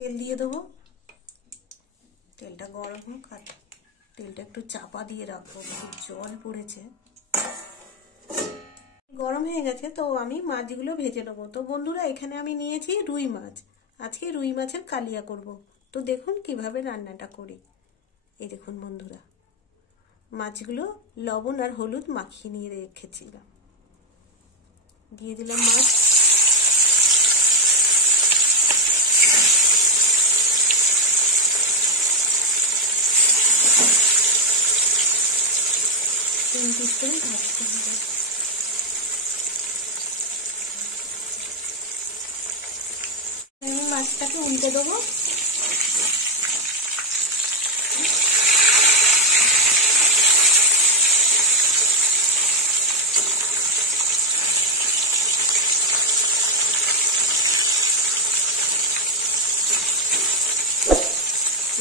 তেল দিয়ে দেবো। তেলটা গরম হোক, আর তেলটা একটু চাপা দিয়ে রাখবো, খুব জল পড়েছে। গরম হয়ে গেছে, তো আমি মাছগুলো ভেজে নেবো। তো বন্ধুরা, এখানে আমি নিয়েছি রুই মাছ। আজকে রুই মাছের কালিয়া করব। তো দেখুন কিভাবে রান্নাটা করি। এই দেখুন বন্ধুরা, মাছগুলো লবণ আর হলুদ মাখিয়ে নিয়ে রেখেছিলাম। দিয়ে দিলাম মাছ। তিন পিস করে ভাজতে হবে। আমি মাছটাকে উল্টে দেবো।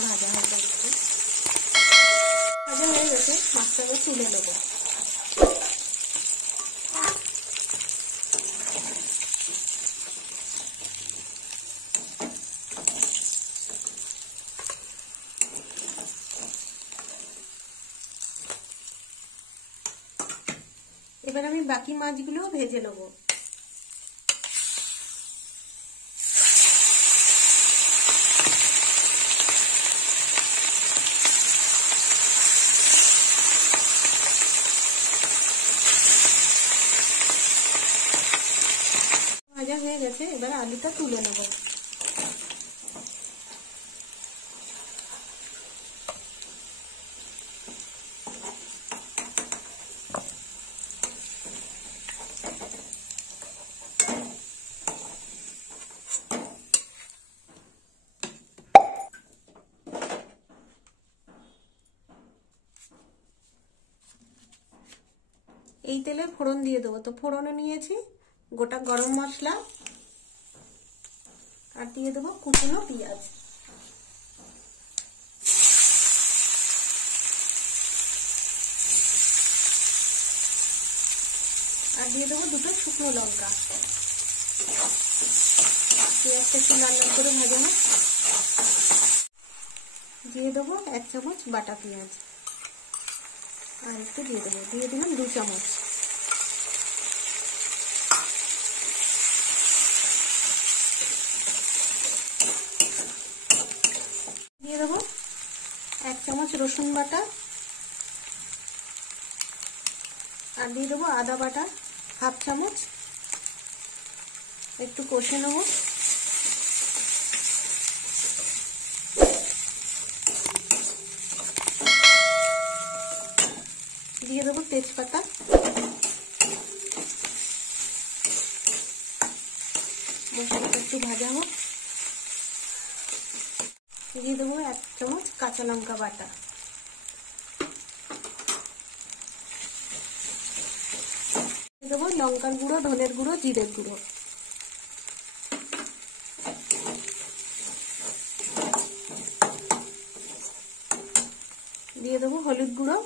ভাজা হয়ে যাচ্ছে, ভাজা হয়ে গেছে, মাছটাকে তুলে নেবো। এবার আমি বাকি মাছগুলো ভেজে নেবো। ভাজা হয়ে গেছে, এবার আলুটা তুলে নেবো। এই তেলে ফোড়ন দিয়ে দেবো। তো ফোড়নে নিয়েছি গোটা গরম মশলা, আর দিয়ে দেবো কুচনো পেঁয়াজ। আর দিয়ে দেবো দুটো শুকনো লঙ্কা। পেঁয়াজটা একটু লাল লাল করে ভাজানো। দিয়ে দেবো 1 চামচ বাটা পেঁয়াজ, আর একটু দিয়ে দেবো, দিয়ে দিলাম 2 চামচ। দিয়ে দেবো 1 চামচ রসুন বাটা, আর দিয়ে দেবো আদা বাটা 1/2 চামচ। একটু কষে নেবো। দিয়ে দেবো তেজপাতা, মশলাটা একটু ভাজা হোক। দিয়ে দেবো 1 চামচ কাঁচা লঙ্কা বাটা। দিয়ে দেবো লঙ্কার গুঁড়ো, ধনের গুঁড়ো, জিরের গুঁড়ো। দিয়ে দেবো হলুদ গুঁড়ো,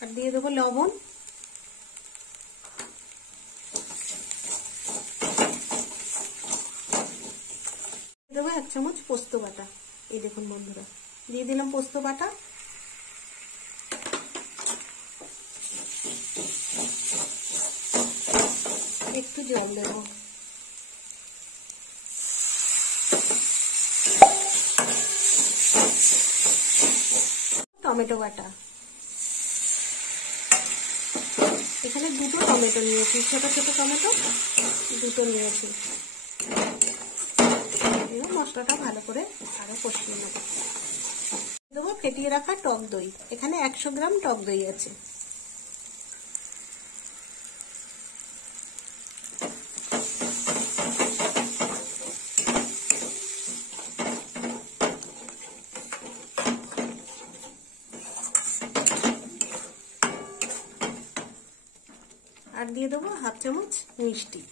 আর দিয়ে দেবো লবণ। দেবো 1 চামচ পোস্ত বাটা। এই দেখুন বন্ধুরা, দিয়ে দিলাম পোস্ত বাটা। একটু জল দেবো। টমেটো বাটা, এখানে 2টো টমেটো নিয়েছি, ছোট ছোট টমেটো 2টো নিয়েছি। মশলাটা ভালো করে আরো কষিয়ে নেব। দেবো ফেটিয়ে রাখা টক দই, এখানে 100 গ্রাম টক দই আছে। আর দিয়ে দেবো 1/2 চামচ মিষ্টি।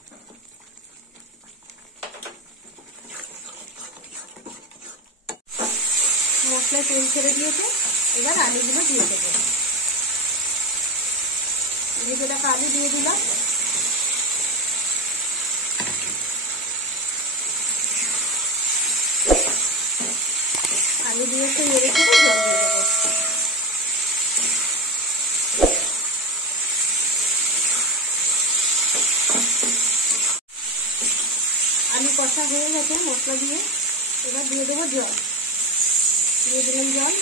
মশলায় তেল ছেড়ে দিয়েছে, এবার আলুগুলো দিয়ে দেবো। ভেজে রাখা আলু দিয়ে দিলাম। দিয়ে একটু নেড়ে চেড়ে জল দিয়ে দেবো। আলু কষা হয়ে গেছে মশলা দিয়ে, এবার দিয়ে দেবো জল। দিয়ে দিলাম জল।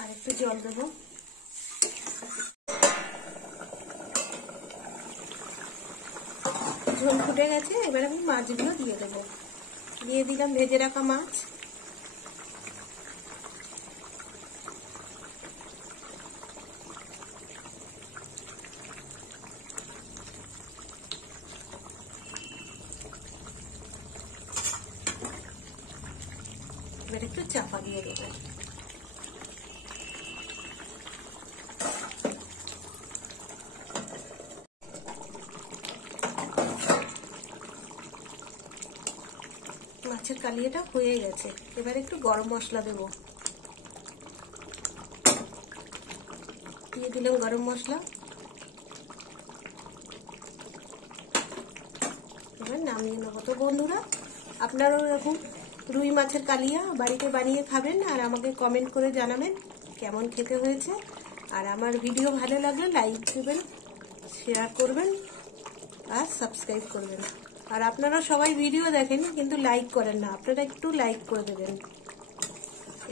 আর একটু জল দেবো। ঝোল ফুটে গেছে, এবার আমি মাছগুলো দিয়ে দেবো। দিয়ে দিলাম ভেজে রাখা মাছ। এবার একটু চাপা দিয়ে দেবো। মাছের কালিয়াটা হয়ে গেছে, এবার একটু গরম মশলা দেবো। দিয়ে দিলাম গরম মশলা। এবার নামিয়ে নেবো। তো বন্ধুরা, আপনারাও এরকম রুই মাছের কালিয়া বাড়িতে বানিয়ে খাবেন আর আমাকে কমেন্ট করে জানাবেন কেমন খেতে হয়েছে। আর আমার ভিডিও ভালো লাগলে লাইক দেবেন, শেয়ার করবেন আর সাবস্ক্রাইব করবেন। আর আপনারা সবাই ভিডিও দেখেন কিন্তু লাইক করেন না, আপনারা একটু লাইক করে দেবেন।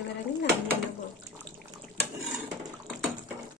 এবার আমি নামিয়ে নেবো।